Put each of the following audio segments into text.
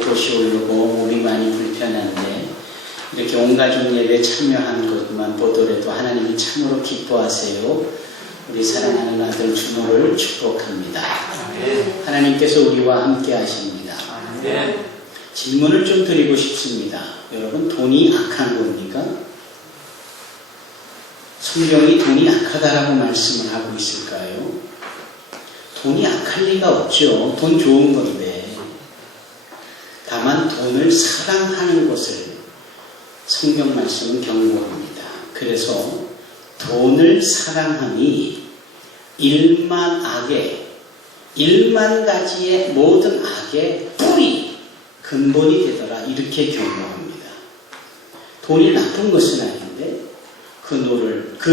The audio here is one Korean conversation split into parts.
곳이 오르고 몸이 많이 불편한데 이렇게 온 가족 예배 참여한 것만 보더라도 하나님이 참으로 기뻐하세요. 우리 사랑하는 아들 준호를 축복합니다. 하나님께서 우리와 함께 하십니다. 질문을 좀 드리고 싶습니다. 여러분, 돈이 악한 겁니까? 성경이 돈이 악하다라고 말씀을 하고 있을까요? 돈이 악할 리가 없죠. 돈 좋은 건데. 다만 돈을 사랑하는 것을 성경 말씀은 경고합니다. 그래서 돈을 사랑함이 1만 가지의 모든 악의 뿌리, 근본이 되더라. 이렇게 경고합니다. 돈이 나쁜 것은 아닌데 그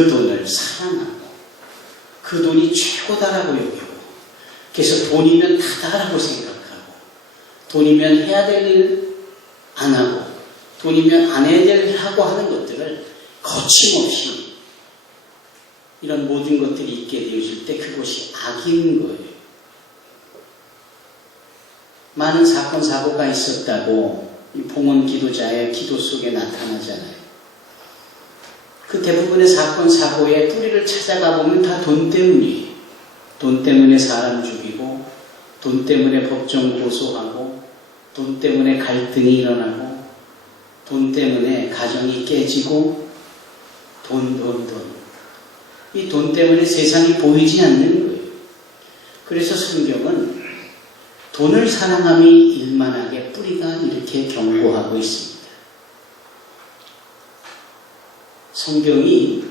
돈을 사랑하고 그 돈이 최고다라고 여기고, 그래서 돈이면 다다라고 생각하고, 돈이면 해야 될 일 안 하고, 돈이면 안 해야 될 일 하고 하는 것들을 거침없이 이런 모든 것들이 있게 되어질 때 그것이 악인 거예요. 많은 사건 사고가 있었다고 이 봉헌 기도자의 기도 속에 나타나잖아요. 그 대부분의 사건 사고의 뿌리를 찾아가 보면 다 돈 때문이에요. 돈 때문에 사람 죽이고, 돈 때문에 법정 고소하고, 돈 때문에 갈등이 일어나고, 돈 때문에 가정이 깨지고, 이 돈 때문에 세상이 보이지 않는 거예요. 그래서 성경은 돈을 사랑함이 일만하게 뿌리가 이렇게 경고하고 있습니다. 성경이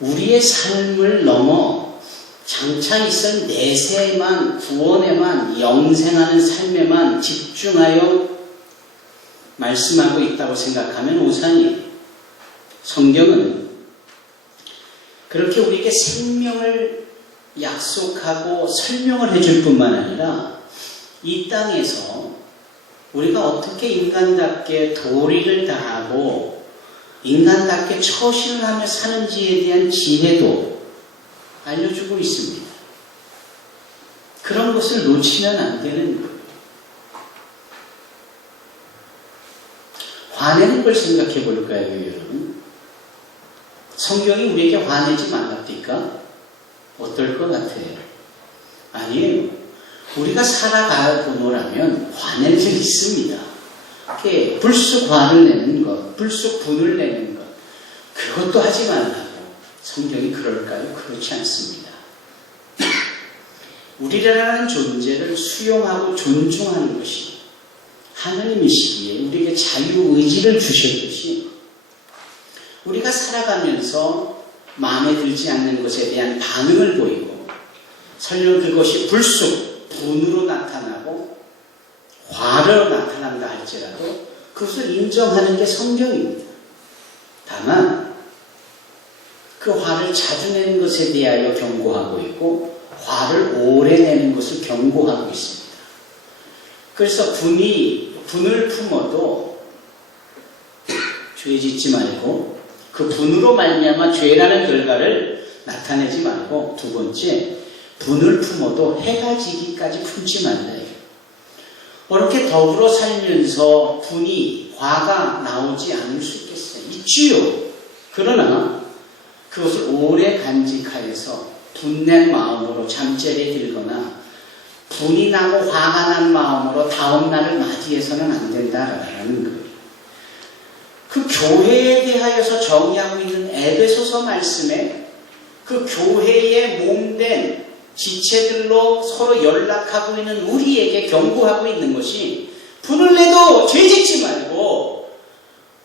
우리의 삶을 넘어 장차 있을 내세만, 구원에만, 영생하는 삶에만 집중하여 말씀하고 있다고 생각하면 오산이에요. 성경은 그렇게 우리에게 생명을 약속하고 설명을 해줄 뿐만 아니라 이 땅에서 우리가 어떻게 인간답게 도리를 다하고 인간답게 처신을 하며 사는지에 대한 지혜도 알려주고 있습니다. 그런 것을 놓치면 안 되는 거예요. 화내는 걸 생각해 볼까요, 여러분? 성경이 우리에게 화내지 말랍니까? 어떨 것 같아요? 아니에요. 우리가 살아가보노라면 화낼 일 있습니다. 이렇게 불쑥 화를 내는 것, 불쑥 분을 내는 것, 그것도 하지 말라고. 성경이 그럴까요? 그렇지 않습니다. 우리라는 존재를 수용하고 존중하는 것이 하나님이시기에 우리에게 자유의지를 주셨듯이 우리가 살아가면서 마음에 들지 않는 것에 대한 반응을 보이고, 설령 그것이 불쑥 분으로 나타나고 화로 나타난다 할지라도 그것을 인정하는 게 성경입니다. 다만 그 화를 자주 내는 것에 대하여 경고하고 있고, 화를 오래 내는 것을 경고하고 있습니다. 그래서 분을 품어도 죄 짓지 말고 그 분으로 말미암아 죄라는 결과를 나타내지 말고, 두 번째, 분을 품어도 해가 지기까지 품지 말래요. 이렇게 더불어 살면서 화가 나오지 않을 수 있겠어요? 있지요. 그러나 그것을 오래 간직하여서 분낸 마음으로 잠자리에 들거나 분이 나고 화가 난 마음으로 다음 날을 맞이해서는 안 된다라는 거예요. 그 교회에 대하여서 정의하고 있는 에베소서 말씀에 그 교회의 몸된 지체들로 서로 연락하고 있는 우리에게 경고하고 있는 것이, 분을 내도 죄 짓지 말고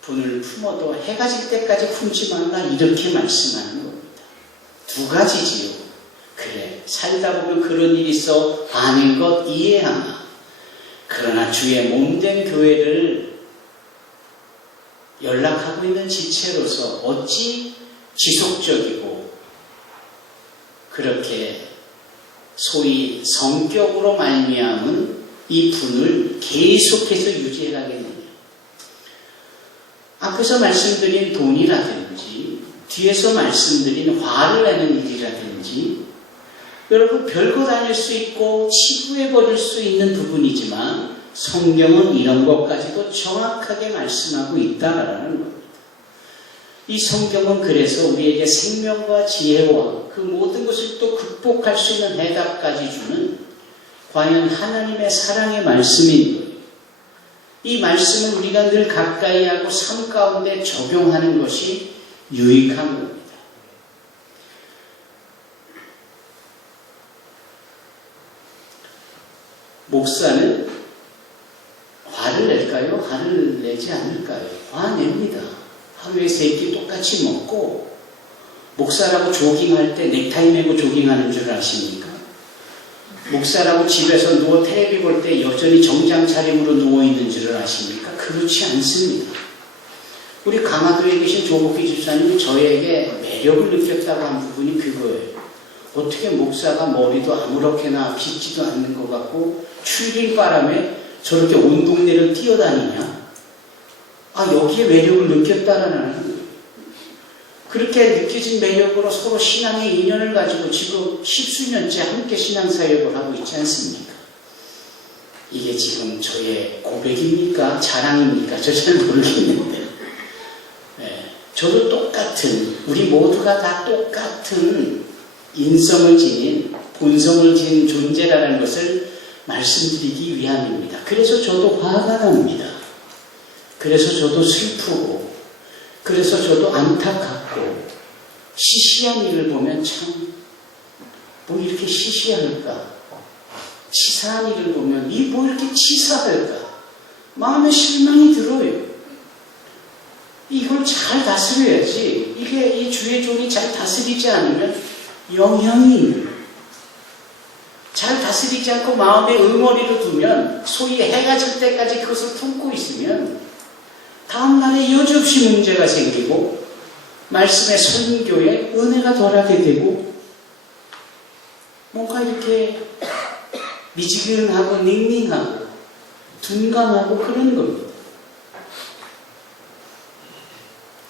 분을 품어도 해가 질 때까지 품지 말라, 이렇게 말씀하는 겁니다. 두 가지지요. 그래, 살다 보면 그런 일이 있어 아닌 것 이해하나. 그러나 주의 몸된 교회를 연락하고 있는 지체로서 어찌 지속적이고 그렇게 소위 성격으로 말미암은 이 분을 계속해서 유지해가겠느냐. 앞에서 말씀드린 돈이라든지 뒤에서 말씀드린 화를 내는 일이라든지, 여러분 별거 다닐 수 있고 치부해버릴 수 있는 부분이지만 성경은 이런 것까지도 정확하게 말씀하고 있다라는 겁니다. 이 성경은 그래서 우리에게 생명과 지혜와 그 모든 것을 또 극복할 수 있는 해답까지 주는 과연 하나님의 사랑의 말씀인 거예요. 이 말씀을 우리가 늘 가까이 하고 삶 가운데 적용하는 것이 유익한 겁니다. 목사는 화를 낼까요? 화를 내지 않을까요? 화냅니다. 하루에 3끼 똑같이 먹고 목사라고 조깅할 때 넥타이 메고 조깅하는 줄 아십니까? 목사라고 집에서 누워 텔레비 볼 때 여전히 정장 차림으로 누워있는 줄을 아십니까? 그렇지 않습니다. 우리 강화도에 계신 조복희 집사님이 저에게 매력을 느꼈다고 한 부분이 그거예요. 어떻게 목사가 머리도 아무렇게나 빗지도 않는 것 같고 추위린 바람에 저렇게 온 동네를 뛰어다니냐? 여기에 매력을 느꼈다라는 거예요. 그렇게 느껴진 매력으로 서로 신앙의 인연을 가지고 지금 10수년째 함께 신앙사역을 하고 있지 않습니까? 이게 지금 저의 고백입니까? 자랑입니까? 저 잘 모르겠는데. 저도 똑같은, 우리 모두가 다 똑같은 인성을 지닌, 본성을 지닌 존재라는 것을 말씀드리기 위함입니다. 그래서 저도 화가 납니다. 그래서 저도 슬프고, 그래서 저도 안타깝고, 시시한 일을 보면 참, 뭐 이렇게 시시할까? 치사한 일을 보면, 뭐 이렇게 치사할까? 마음에 실망이 들어요. 이걸 잘 다스려야지. 이게 이 주의 종이 잘 다스리지 않으면 영향이 있는 거예요. 잘 다스리지 않고 마음에 응어리로 두면, 소위 해가 질 때까지 그것을 품고 있으면 다음날에 여지없이 문제가 생기고 말씀의 선교에 은혜가 덜하게 되고 뭔가 이렇게 미지근하고 닝닝하고 둔감하고 그런 겁니다.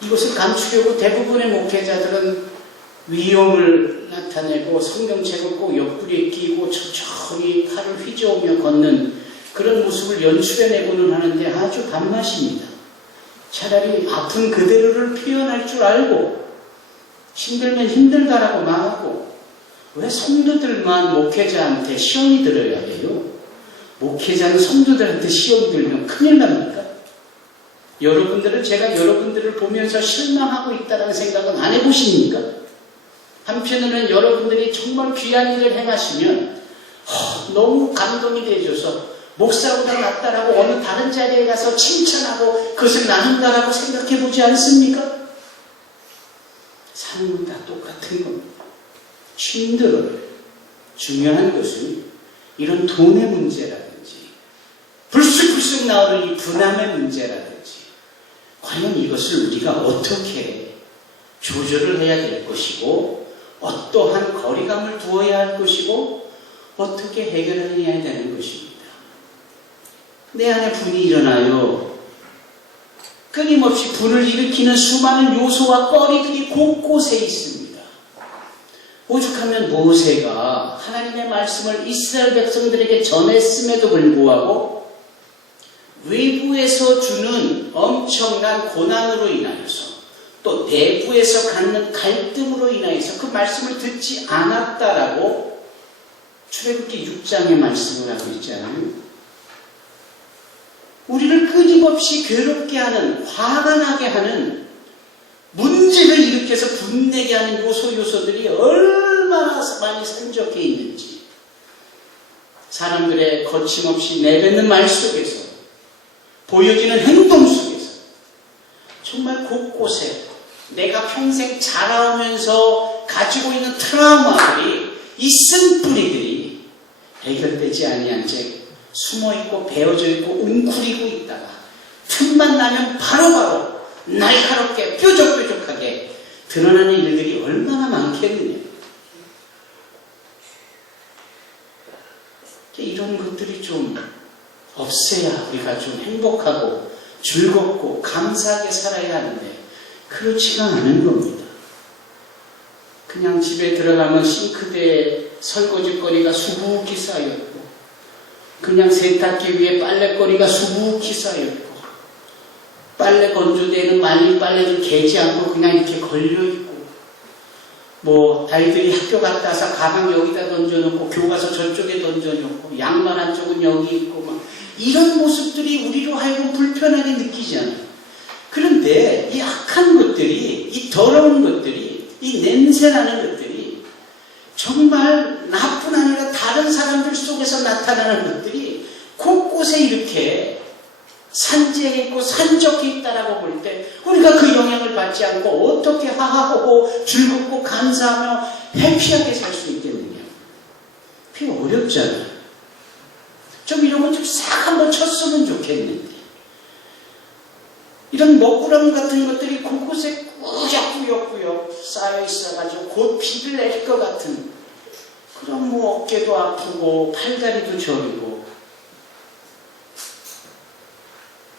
이것을 감추려고 대부분의 목회자들은 위험을 나타내고 성경책을 꼭 옆구리에 끼고 천천히 팔을 휘저으며 걷는 그런 모습을 연출해내고는 하는데 아주 밥맛입니다. 차라리 아픈 그대로를 표현할 줄 알고 힘들면 힘들다라고 말하고 왜 성도들만 목회자한테 시험이 들어야 해요? 목회자는 성도들한테 시험이 들면 큰일 납니까? 제가 여러분들을 보면서 실망하고 있다는 생각은 안 해보십니까? 한편으로는 여러분들이 정말 귀한 일을 행하시면 너무 감동이 되어져서 목사보다 낫다라고 어느 다른 자리에 가서 칭찬하고 그것을 나눈다라고 생각해 보지 않습니까? 삶은 다 똑같은 겁니다. 힘들어요. 중요한 것은 이런 돈의 문제라든지 불쑥불쑥 나오는 이 분함의 문제라든지 과연 이것을 우리가 어떻게 조절을 해야 될 것이고 어떠한 거리감을 두어야 할 것이고 어떻게 해결을 해야 되는 것입니다. 내 안에 분이 일어나요. 끊임없이 분을 일으키는 수많은 요소와 거리들이 곳곳에 있습니다. 오죽하면 모세가 하나님의 말씀을 이스라엘 백성들에게 전했음에도 불구하고 외부에서 주는 엄청난 고난으로 인하여서 또 내부에서 갖는 갈등으로 인하여서 그 말씀을 듣지 않았다라고 출애굽기 6장의 말씀을 하고 있잖아요. 우리를 끊임없이 괴롭게 하는, 화가 나게 하는, 문제를 일으켜서 분내게 하는 요소들이 얼마나 많이 산적해 있는지 사람들의 거침없이 내뱉는 말 속에서 보여지는 행동 속에서 정말 곳곳에 내가 평생 자라오면서 가지고 있는 트라우마들이 이 쓴뿌리들이 해결되지 아니한 채 숨어있고 베어져 있고 웅크리고 있다가 틈만 나면 바로바로 날카롭게 뾰족뾰족하게 드러나는 일들이 얼마나 많겠느냐. 이런 것들이 좀 없애야 우리가 좀 행복하고 즐겁고 감사하게 살아야 하는데 그렇지가 않은 겁니다. 그냥 집에 들어가면 싱크대에 설거지거리가 수북히 쌓였고 그냥 세탁기 위에 빨래거리가 수북히 쌓여있고 빨래 건조대에는 말린 빨래를 개지 않고 그냥 이렇게 걸려있고 뭐 아이들이 학교 갔다 와서 가방 여기다 던져놓고 교과서 저쪽에 던져놓고 양말 한쪽은 여기 있고 막 이런 모습들이 우리로 하여금 불편하게 느끼잖아요. 그런데 이 악한 것들이, 이 더러운 것들이, 이 냄새나는 것들이 정말 나뿐 아니라 다른 사람들 속에서 나타나는 것들이 곳곳에 이렇게 산지에 있고 산적해 있다라고 볼 때 우리가 그 영향을 받지 않고 어떻게 하하호호 즐겁고 감사하며 해피하게 살 수 있겠느냐. 그게 어렵잖아요. 좀 이런 거 좀 싹 한번 쳤으면 좋겠는데 이런 먹구름 같은 것들이 곳곳에 꾸역꾸역 쌓여 있어가지고 곧 비를 내릴 것 같은 그런 뭐 어깨도 아프고 팔다리도 저리고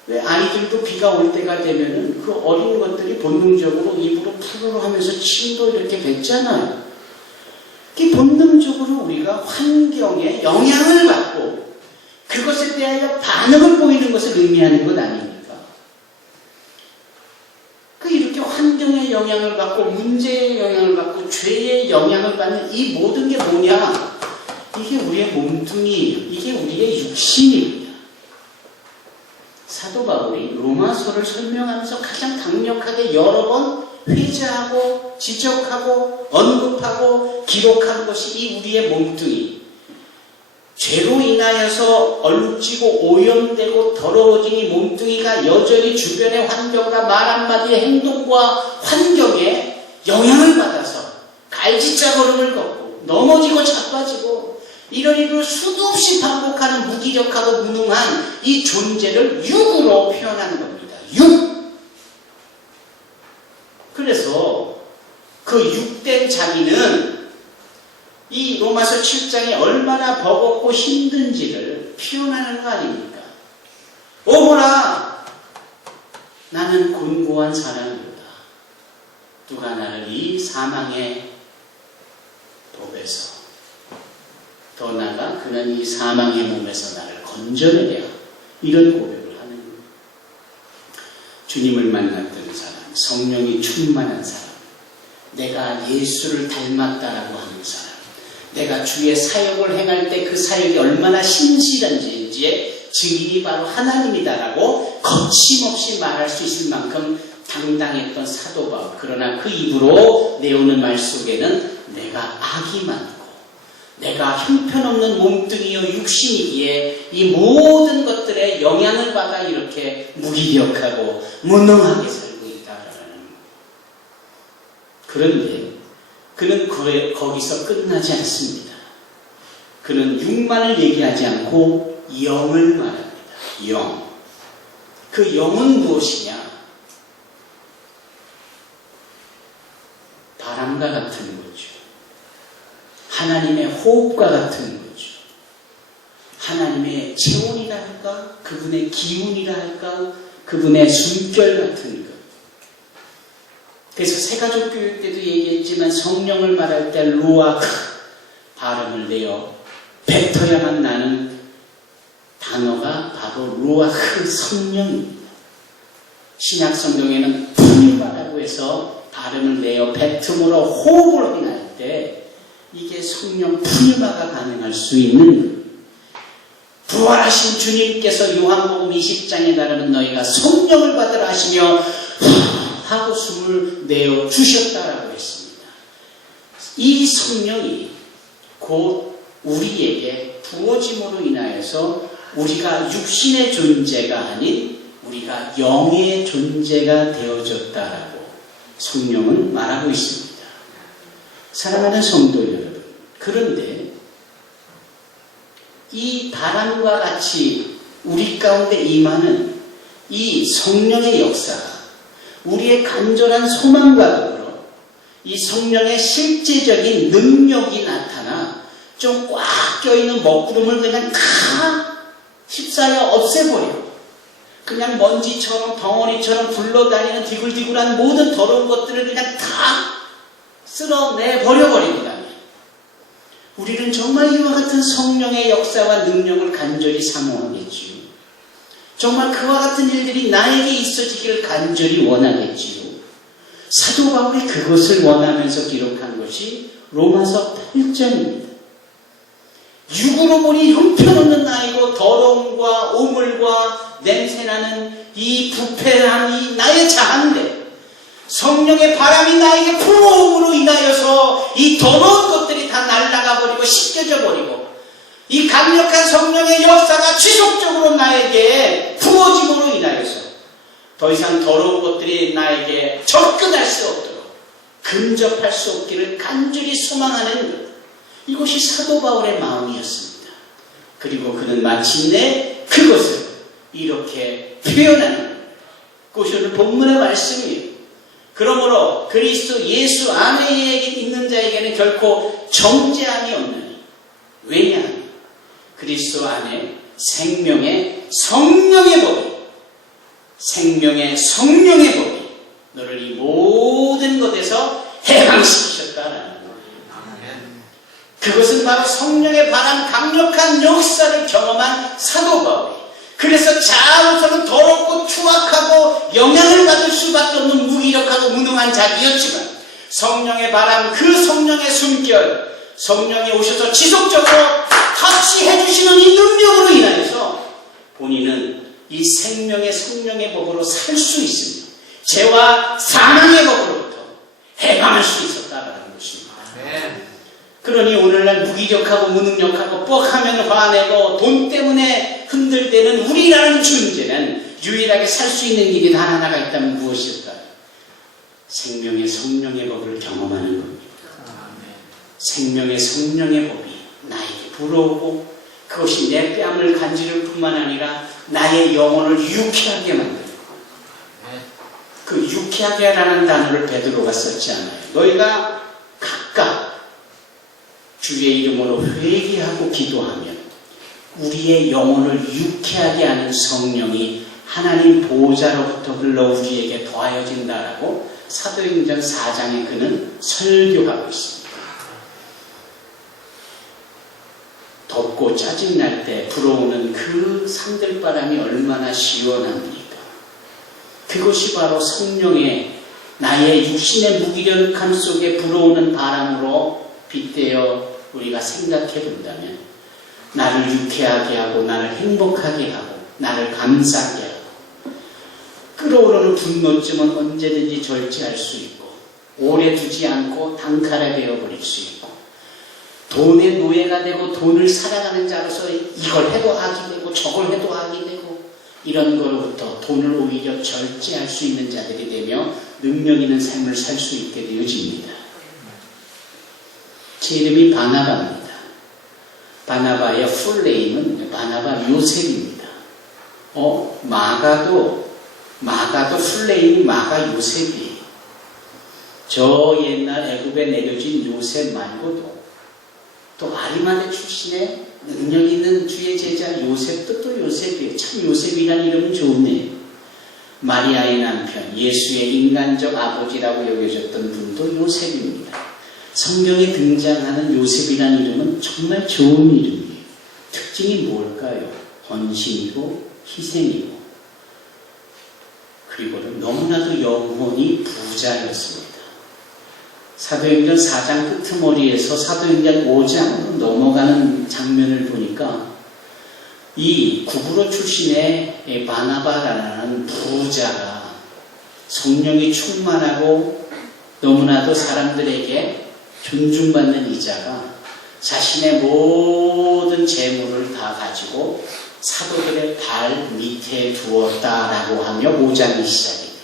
왜 아이들도 비가 올 때가 되면은 그 어린 것들이 본능적으로 입으로 푸르르 하면서 침도 이렇게 뱉잖아요. 그 본능적으로 우리가 환경에 영향을 받고 그것에 대하여 반응을 보이는 것을 의미하는 것 아닙니까? 이렇게 환경의 영향을 받고 문제의 영향을 받고 죄의 영향을 받는 이 모든 게 뭐냐? 이게 우리의 몸뚱이예요. 이게 우리의 육신입니다. 사도 바울이 로마서를 설명하면서 가장 강력하게 여러 번 회자하고 지적하고 언급하고 기록한 것이 이 우리의 몸뚱이. 죄로 인하여서 얼룩지고 오염되고 더러워진 이 몸뚱이가 여전히 주변의 환경과 말 한마디의 행동과 환경에 영향을 받아서 갈지자걸음을 걷고 넘어지고 자빠지고 이런 수도 없이 반복하는 무기력하고 무능한 이 존재를 육으로 표현하는 겁니다. 육! 그래서 그 육된 자기는 이 로마서 7장에 얼마나 버겁고 힘든지를 표현하는 거 아닙니까? 오호라! 나는 곤고한 사람이로다. 누가 나를 이 사망의 법에서 더 나아가 그는 이 사망의 몸에서 나를 건져내랴. 이런 고백을 하는 거예요. 주님을 만났던 사람, 성령이 충만한 사람, 내가 예수를 닮았다라고 하는 사람, 내가 주의 사역을 행할 때 그 사역이 얼마나 신실한지의 증인이 바로 하나님이다라고 거침없이 말할 수 있을 만큼 당당했던 사도 바울. 그러나 그 입으로 내오는 말 속에는 내가 악이 많고 내가 형편없는 몸뚱이요 육신이기에 이 모든 것들에 영향을 받아 이렇게 무기력하고 무능하게 살고 있다라는. 그런데 그는 거기서 끝나지 않습니다. 그는 육만을 얘기하지 않고 영을 말합니다. 영. 그 영은 무엇이냐? 바람과 같은 거죠. 하나님의 호흡과 같은 거죠. 하나님의 체온이라 할까? 그분의 기운이라 할까? 그분의 숨결 같은 것. 그래서 새가족 교육 때도 얘기했지만 성령을 말할 때 루아크 발음을 내어 뱉어야만 나는 단어가 바로 루아크 성령입니다. 신약 성경에는 푸니바라고 해서 발음을 내어 뱉음으로 호흡을 행할 때 이게 성령 푸니바가 가능할 수 있는 부활하신 주님께서 요한복음 20장에 따르면 너희가 성령을 받으라 하시며 하고 숨을 내어 주셨다라고 했습니다. 이 성령이 곧 우리에게 부어짐으로 인하여서 우리가 육신의 존재가 아닌 우리가 영의 존재가 되어졌다라고 성령은 말하고 있습니다. 사랑하는 성도 여러분, 그런데 이 바람과 같이 우리 가운데 임하는 이 성령의 역사가 우리의 간절한 소망과 더불어 이 성령의 실제적인 능력이 나타나 좀 꽉 껴있는 먹구름을 그냥 다 휩싸여 없애버리고 그냥 먼지처럼 덩어리처럼 굴러다니는 디굴디굴한 모든 더러운 것들을 그냥 다 쓸어내버려버립니다. 우리는 정말 이와 같은 성령의 역사와 능력을 간절히 사모하겠지요. 정말 그와 같은 일들이 나에게 있어지기를 간절히 원하겠지요. 사도 바울이 그것을 원하면서 기록한 것이 로마서 8장입니다. 육으로 보니 형편없는 나이고 더러움과 오물과 냄새나는 이 부패함이 나의 자아인데 성령의 바람이 나에게 부어옴으로 인하여서 이 더러운 것들이 다 날아가 버리고 씻겨져 버리고 이 강력한 성령의 역사가 지속적으로 나에게 부어짐으로 인하여서 더 이상 더러운 것들이 나에게 접근할 수 없도록 근접할 수 없기를 간절히 소망하는 것. 이것이 사도 바울의 마음이었습니다. 그리고 그는 마침내 그것을 이렇게 표현하는 것이 오늘 본문의 말씀이에요. 그러므로 그리스도 예수 안에 있는 자에게는 결코 정죄함이 없느니 왜냐하면 그리스도 안에 생명의 성령의 법이 너를 이 모든 것에서 해방시키셨다라는 거예요. 그것은 바로 성령의 바람 강력한 역사를 경험한 사도 바울이 그래서 자아로서는 더럽고 추악하고 영향을 받을 수밖에 없는 무기력하고 무능한 자기였지만 성령의 바람 그 성령의 숨결 성령이 오셔서 지속적으로 터치해 주시는 이 능력으로 인하여서 본인은 이 생명의 성령의 법으로 살 수 있습니다. 죄와 사망의 법으로부터 해방할 수 있었다라는 것입니다. 그러니 오늘날 무기력하고 무능력하고 뻑하면 화내고 돈 때문에 흔들대는 우리라는 존재는 유일하게 살 수 있는 길이 단 하나가 있다면 무엇일까요? 생명의 성령의 법을 경험하는 겁니다. 생명의 성령의 법이 나에게 불어오고 그것이 내 뺨을 간지를 뿐만 아니라 나의 영혼을 유쾌하게 만들고 그 유쾌하게라는 단어를 베드로가 썼지 않아요. 너희가 각각 주의 이름으로 회개하고 기도하면 우리의 영혼을 유쾌하게 하는 성령이 하나님 보호자로부터 흘러 우리에게 더하여진다라고 사도행전 4장에 그는 설교하고 있습니다. 덥고 짜증날 때 불어오는 그 산들바람이 얼마나 시원합니까? 그것이 바로 성령의 나의 육신의 무기력함 속에 불어오는 바람으로 빗대어 우리가 생각해 본다면 나를 유쾌하게 하고 나를 행복하게 하고 나를 감사하게 하고 끓어오르는 분노쯤은 언제든지 절제할 수 있고 오래 두지 않고 단칼에 베어버릴 수 있고 돈의 노예가 되고 돈을 살아가는 자로서 이걸 해도 악이 되고 저걸 해도 악이 되고 이런 거로부터 돈을 오히려 절제할 수 있는 자들이 되며 능력 있는 삶을 살 수 있게 되어집니다. 제 이름이 바나바입니다. 바나바의 풀네임은 바나바 요셉입니다. 마가도 풀네임이 마가 요셉이에요. 저 옛날 애굽에 내려진 요셉 말고도 또 아리마대 출신의 능력 있는 주의 제자 요셉도 또 요셉이에요. 참 요셉이라는 이름은 좋네요. 마리아의 남편, 예수의 인간적 아버지라고 여겨졌던 분도 요셉입니다. 성경에 등장하는 요셉이라는 이름은 정말 좋은 이름이에요. 특징이 뭘까요? 헌신이고 희생이고 그리고는 너무나도 영혼이 부자였습니다. 사도행전 4장 끄트머리에서 사도행전 5장으로 넘어가는 장면을 보니까 이 구브로 출신의 바나바라는 부자가 성령이 충만하고 너무나도 사람들에게 존중받는 이 자가 자신의 모든 재물을 다 가지고 사도들의 발 밑에 두었다라고 하며 5장이 시작이 돼요.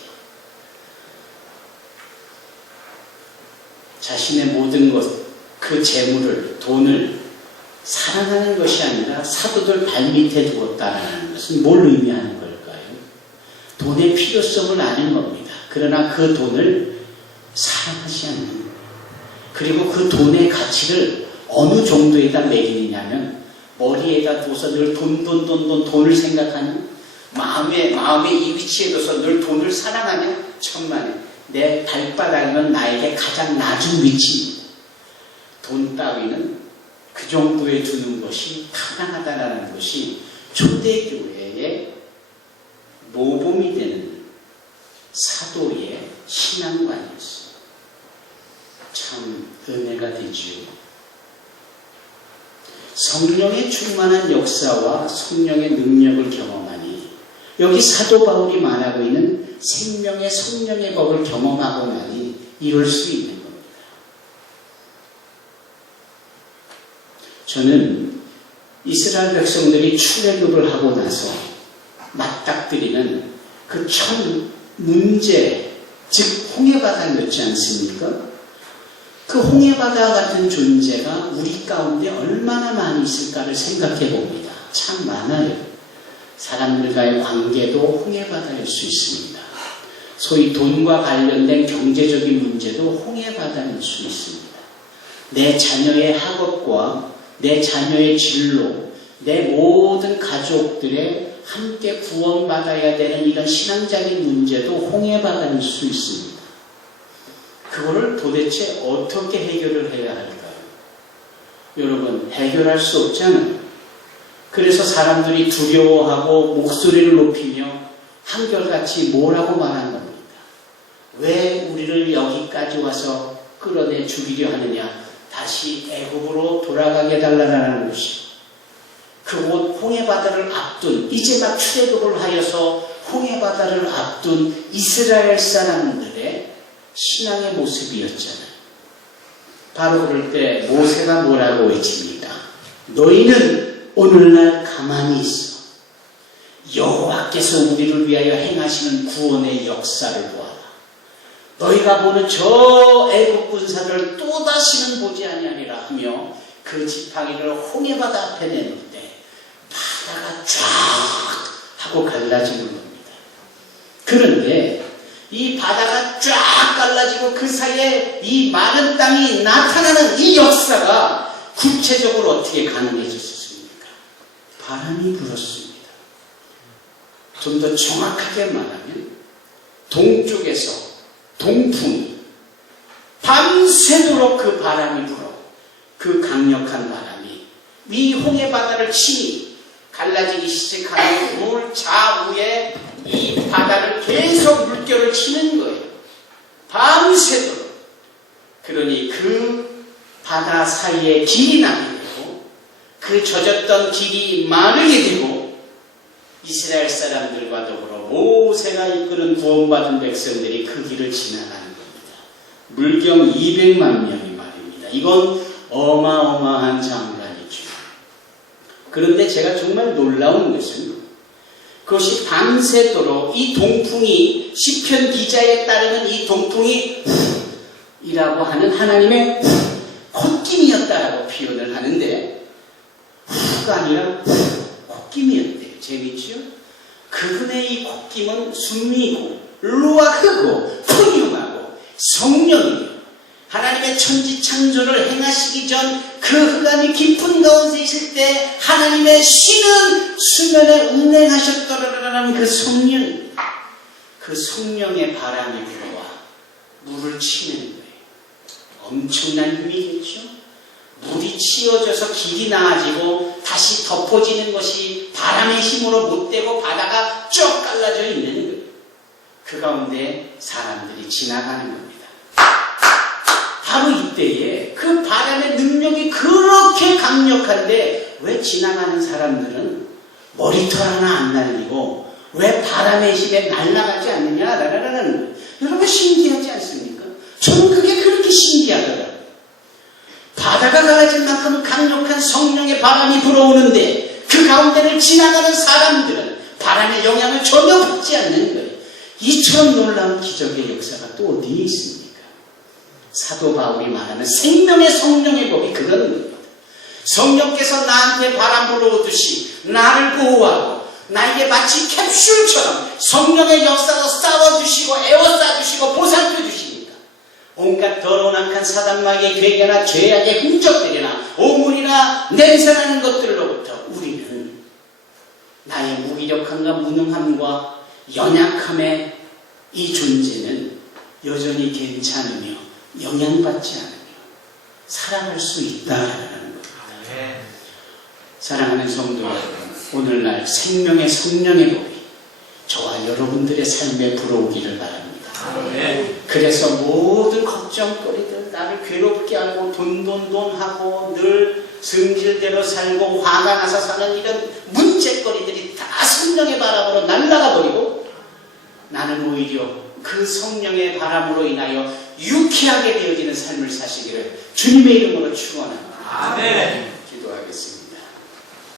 자신의 모든 것, 그 재물을, 돈을 사랑하는 것이 아니라 사도들 발 밑에 두었다라는 것은 뭘 의미하는 걸까요? 돈의 필요성을 아는 겁니다. 그러나 그 돈을 사랑하지 않는 거예요. 그리고 그 돈의 가치를 어느 정도에다 매기느냐면 머리에다 둬서 늘 돈을 생각하는 마음의 이 위치에 둬서 늘 돈을 사랑하는 천만에 내 발바닥이면 나에게 가장 낮은 위치입니다. 돈 따위는 그 정도에 두는 것이 타당하다라는 것이 초대교회의 모범이 되는 사도의 신앙관이었어요. 참 은혜가 되지요. 성령의 충만한 역사와 성령의 능력을 경험하니 여기 사도 바울이 말하고 있는 생명의 성령의 법을 경험하고나니 이룰 수 있는 겁니다. 저는 이스라엘 백성들이 출애굽을 하고 나서 맞닥뜨리는 그 첫 문제, 즉 홍해바다였지 않습니까? 그 홍해바다 같은 존재가 우리 가운데 얼마나 많이 있을까를 생각해 봅니다. 참 많아요. 사람들과의 관계도 홍해바다일 수 있습니다. 소위 돈과 관련된 경제적인 문제도 홍해바다일 수 있습니다. 내 자녀의 학업과 내 자녀의 진로, 내 모든 가족들의 함께 구원받아야 되는 이런 신앙적인 문제도 홍해바다일 수 있습니다. 그거를 도대체 어떻게 해결을 해야 할까요? 여러분, 해결할 수 없잖아요. 그래서 사람들이 두려워하고 목소리를 높이며 한결같이 뭐라고 말한 겁니까? 왜 우리를 여기까지 와서 끌어내 죽이려 하느냐? 다시 애굽으로 돌아가게 해달라는 것이. 그곳 홍해바다를 앞둔, 이제 막 출애굽을 하여서 홍해바다를 앞둔 이스라엘 사람들의 신앙의 모습이었잖아요. 바로 그럴 때 모세가 뭐라고 외칩니까? 너희는 오늘날 가만히 있어. 여호와께서 우리를 위하여 행하시는 구원의 역사를 보아라. 너희가 보는 저 애국 군사를 또다시는 보지 아니하리라 하며 그 지팡이를 홍해바다 앞에 내놓을 때 바다가 쫙 하고 갈라지는 겁니다. 그런데 이 바다가 쫙 갈라지고 그 사이에 이 많은 땅이 나타나는 이 역사가 구체적으로 어떻게 가능해졌습니까? 바람이 불었습니다. 좀 더 정확하게 말하면 동쪽에서 동풍이 밤새도록 그 바람이 불어 그 강력한 바람이 위 홍해 바다를 치니 갈라지기 시작하는 물 좌우에 이 바다를 계속 물결을 치는 거예요. 밤새도록. 그러니 그 바다 사이에 길이 나게 되고 그 젖었던 길이 마르게 되고 이스라엘 사람들과 더불어 모세가 이끄는 구원받은 백성들이 그 길을 지나가는 겁니다. 물경 200만 명이 말입니다. 이건 어마어마한 장관이죠. 그런데 제가 정말 놀라운 것은 그것이 밤새도록 이 동풍이 시편 기자에 따르면 이 동풍이 이라고 하는 하나님의 콧김이었다라고 표현을 하는데 후가 아니라 콧김이었대요. 재밌지요? 그분의 이 콧김은 순미고 루아크고 풍요하고 성령이요. 하나님의 천지 창조를 행하시기 전 그 흑암이 깊은 가운데 있을 때 하나님의 신은 수면에 운행하셨더라라는 그 성령, 그 성령의 바람이 불어와 물을 치는 거예요. 엄청난 힘이겠죠? 물이 치어져서 길이 나아지고 다시 덮어지는 것이 바람의 힘으로 못되고 바다가 쭉 갈라져 있는 거예요. 그 가운데 사람들이 지나가는 겁니다. 바로 이때에 그 바람의 능력이 그렇게 강력한데 왜 지나가는 사람들은 머리털 하나 안 날리고 왜 바람의 힘에 날아가지 않느냐라는 거예요. 여러분 신기하지 않습니까? 저는 그게 그렇게 신기하더라고요. 바다가 갈라질 만큼 강력한 성령의 바람이 불어오는데 그 가운데를 지나가는 사람들은 바람의 영향을 전혀 받지 않는 거예요. 이처럼 놀라운 기적의 역사가 또 어디에 있습니까? 사도 바울이 말하는 생명의 성령의 법이 그런 겁니다. 성령께서 나한테 바람 불어오듯이 나를 보호하고 나에게 마치 캡슐처럼 성령의 역사로 싸워주시고 에워싸주시고 보살펴주십니다. 온갖 더러운 악한 사단마귀의 괴계나 죄악의 흔적들이나 오물이나 냄새나는 것들로부터 우리는 나의 무기력함과 무능함과 연약함의 이 존재는 여전히 괜찮으며 영향받지 않으며 살아갈 수 있다라는 겁니다. 사랑하는 성도 여러분, 오늘날 생명의 성령의 복이 저와 여러분들의 삶에 불어오기를 바랍니다. 그래서 모든 걱정거리들, 나를 괴롭게 하고 돈 하고 늘 성질대로 살고 화가 나서 사는 이런 문제거리들이 다 성령의 바람으로 날아가 버리고 나는 오히려 그 성령의 바람으로 인하여 유쾌하게 되어지는 삶을 사시기를 주님의 이름으로 축원합니다. 아멘. 기도하겠습니다.